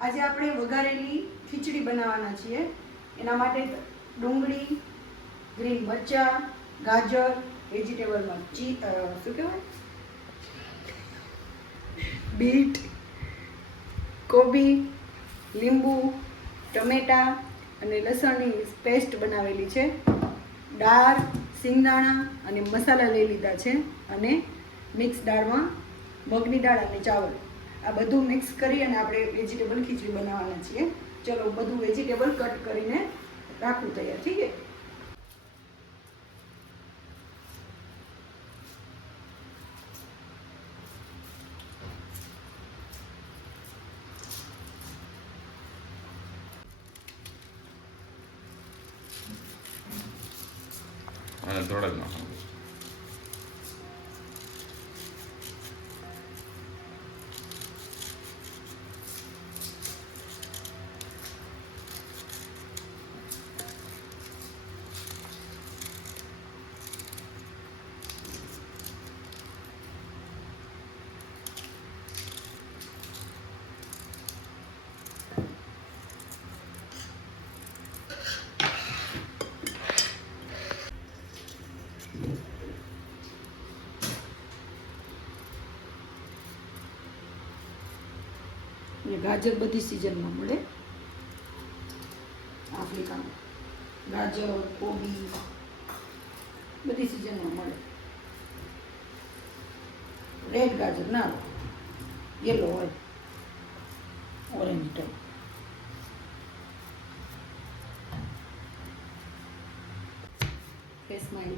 આજે આપણે વઘારેલી ખીચડી બનાવવાના છીએ. એના માટે ડુંગળી, ગ્રીન મરચા, ગાજર વેજીટેબલમાં ચી શું કહેવાય? બીટ, કોબી, લીંબુ, ટમેટા અને લસણની પેસ્ટ બનાવેલી છે. દાળ, સિંગદાણા અને મસાલા લઈ લીધા છે અને મિક્સ દાળમાં મગની દાળ અને ચાવલ. આ બધું મિક્સ કરી અને આપણે વેજીટેબલ ખીચડી બનાવવાના છીએ. ચલો, બધું વેજીટેબલ કટ કરીને રાખવું તૈયાર, ઠીક છે? અને થોડા જ નાખવાનું અને ગાજર બધી સિઝનમાં મળે. આફ્રિકામાં. ગાજર, કોબી, બધી સિઝનમાં મળે. રેડ ગાજર ના યલો હોય. Orange type smile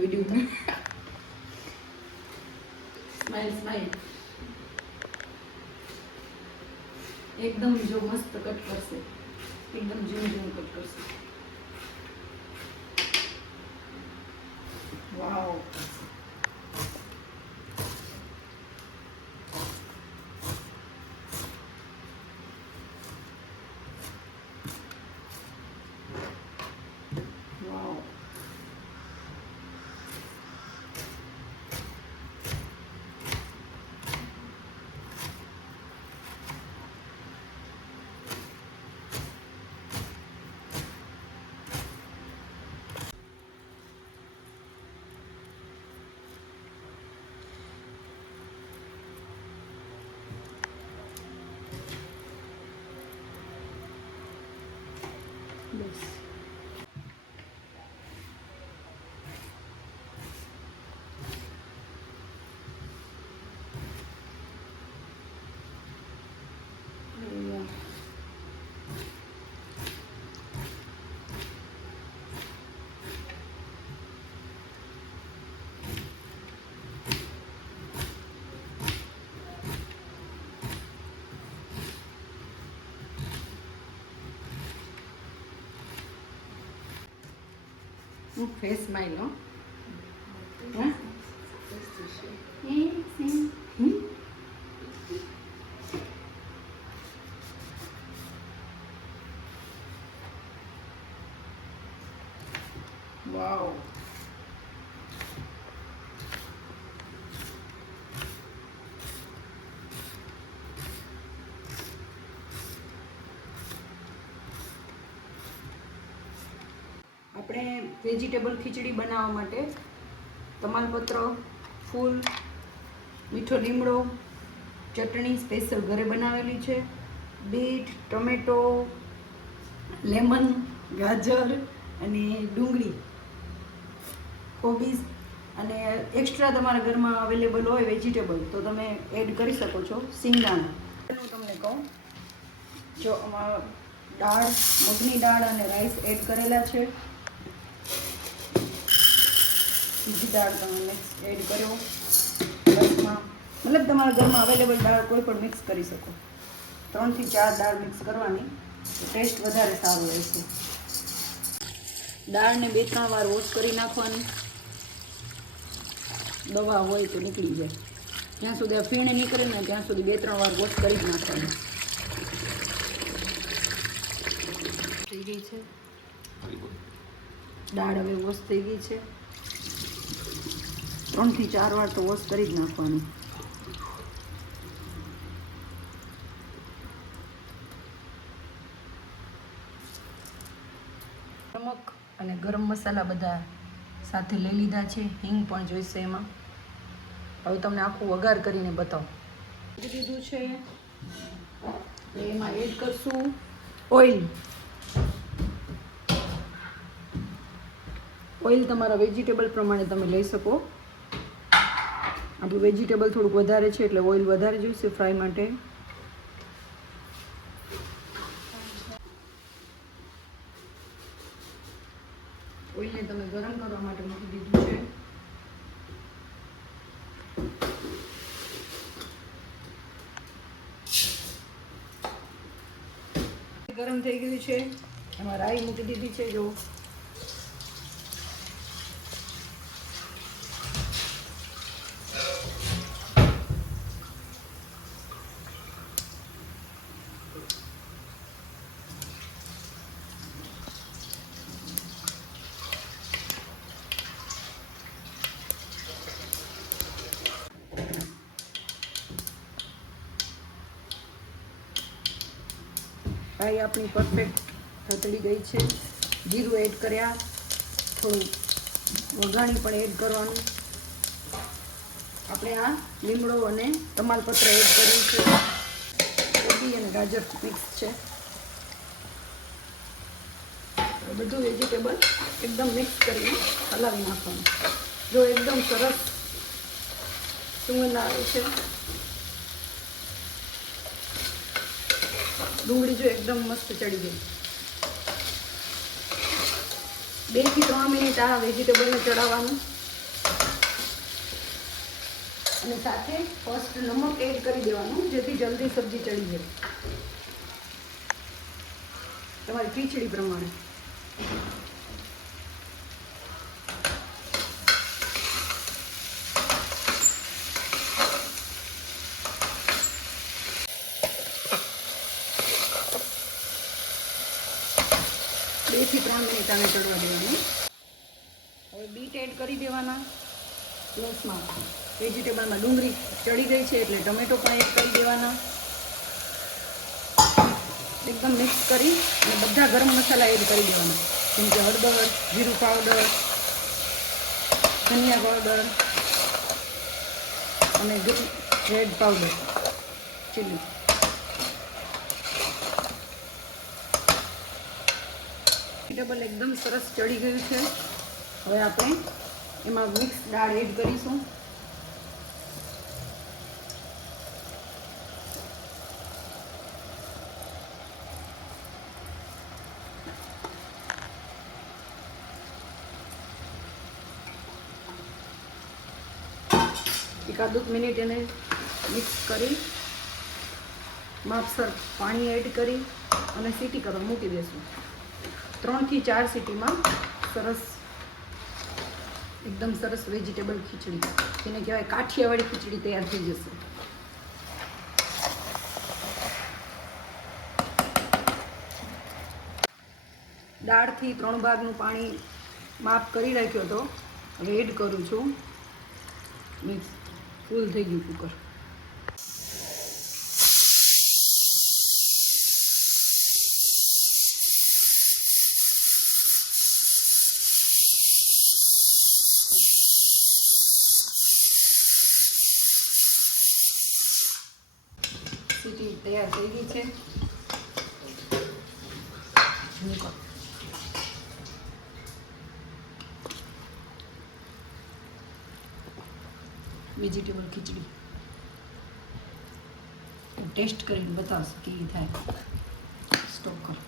video smile smile એકદમ જો મસ્ત કટ કરશે. એકદમ ઝીણું ઝીણું કટ કરશે. વાવ હું ફેસ સ્માઈલ હો હા હમ? વાવ આપણે વેજીટેબલ ખીચડી બનાવવા માટે તમાલપત્ર, ફૂલ, મીઠો લીમડો, ચટણી સ્પેશિયલ ઘરે બનાવેલી છે. બીટ, ટમેટો લેમન ગાજર અને ડુંગળી. કોબીઝ અને એક્સ્ટ્રા તમારા ઘરમાં અવેલેબલ હોય વેજીટેબલ તો તમે એડ કરી શકો છો સિંગદાણા હું તમને કહું, જો અમારા દાળ, મગની દાળ અને રાઈસ એડ કરેલા છે. બીજી દાળ તમે મિક્સ એડ કર્યો. રસમાં મતલબ તમારા ઘરમાં અવેલેબલ દાળ કોઈ પણ મિક્સ કરી શકો. ત્રણથી ચાર દાળ મિક્સ કરવાની. ટેસ્ટ વધારે સારો રહેશે દાળને બે ત્રણ વાર વોશ કરી નાખવાની. દવા હોય તો નીકળી જાય. જ્યાં સુધી આ ફીણ નીકળે ને ત્યાં સુધી બે ત્રણ વાર વોશ કરી જ નાખવાની. થઈ ગઈ છે? દાળ હવે વોશ થઈ ગઈ છે. ત્રણથી ચાર વાર તો વોશ કરી જ નાખવાનું. નમક અને ગરમ મસાલા બધા સાથે લઈ લીધા છે. હિંગ પણ જોઈશે એમાં. હવે તમને આખું વઘાર કરીને બતાવું. દીધું છે એમાં એડ કરશું ઓઇલ. ઓઇલ તમારા વેજીટેબલ પ્રમાણે તમે લઈ શકો. આપણું વેજીટેબલ થોડુંક વધારે છે એટલે ઓઇલ વધારે જોઈશે ફ્રાય માટે. ઓઇલને તમે ગરમ કરવા માટે મૂકી દીધું છે. ગરમ થઈ ગયું છે. એમાં રાઈ મૂકી દીધી છે, જો. રાઈ આપણી પરફેક્ટ થતળી ગઈ છે. જીરું એડ કર્યા. થોડું વઘાણી પણ એડ કરવાનું. આપણે આ લીમડો અને તમાલપત્ર એડ કર્યું છે. કોબી અને ગાજર મિક્સ છે. બધું વેજીટેબલ એકદમ મિક્સ કરીને હલાવી નાખવાનું. જો એકદમ સરસ સુગંધ આવે છે. ડુંગળી જો એકદમ મસ્ત ચડી ગઈ. બેથી ત્રણ મિનિટ આ વેજીટેબલને ચડાવવાનું. અને સાથે ફર્સ્ટ નમક એડ કરી દેવાનું, જેથી જલ્દી સબ્જી ચડી જાય. તમારી ખીચડી પ્રમાણે. બેથી ત્રણ મિનિટ આને ચડવા દેવાની. હવે બીટ એડ કરી દેવાના. પ્લસમાં વેજીટેબલમાં ડુંગળી ચડી ગઈ છે એટલે ટમેટો પણ એડ કરી દેવાના. એકદમ મિક્સ કરી અને બધા ગરમ મસાલા એડ કરી દેવાના. જેમ કે હળદર, જીરું પાવડર, ધનિયા પાવડર અને રેડ પાવડર ચીલી વેજીટેબલ એકદમ સરસ ચડી ગયું છે. હવે આપણે એમાં મિક્સ દાળ એડ કરીશું. એકાદુક મિનિટ એને મિક્સ કરી, માપસર પાણી એડ કરી અને સીટી કરવા મૂકી દેશું. ત્રણથી ચાર સિટીમાં સરસ, એકદમ સરસ વેજીટેબલ ખીચડી. જેને કહેવાય કાઠિયાવાડી ખીચડી તૈયાર થઈ જશે. દાળથી ત્રણ ભાગનું પાણી માપ કરી રાખ્યો હતો. હવે એડ કરું છું. મિક્સ. ફૂલ થઈ ગયું કુકર સીટી તૈયાર થઈ ગઈ છે મૂકો વેજીટેબલ ખીચડી ટેસ્ટ કરીને બતાવશે કેવી થાય સ્ટોક કર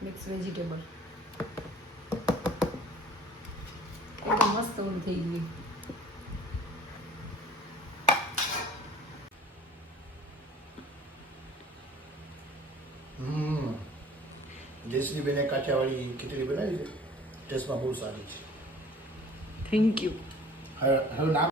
મિક્સ વેજીટેબલ એકદમ મસ્ત ઓલું થઈ ગયું જયશ્રી બેને કાઠિયાવાડી ખીચડી બનાવી છે? ટેસ્ટમાં બહુ સારી છે. થેન્ક યુ હવે નામ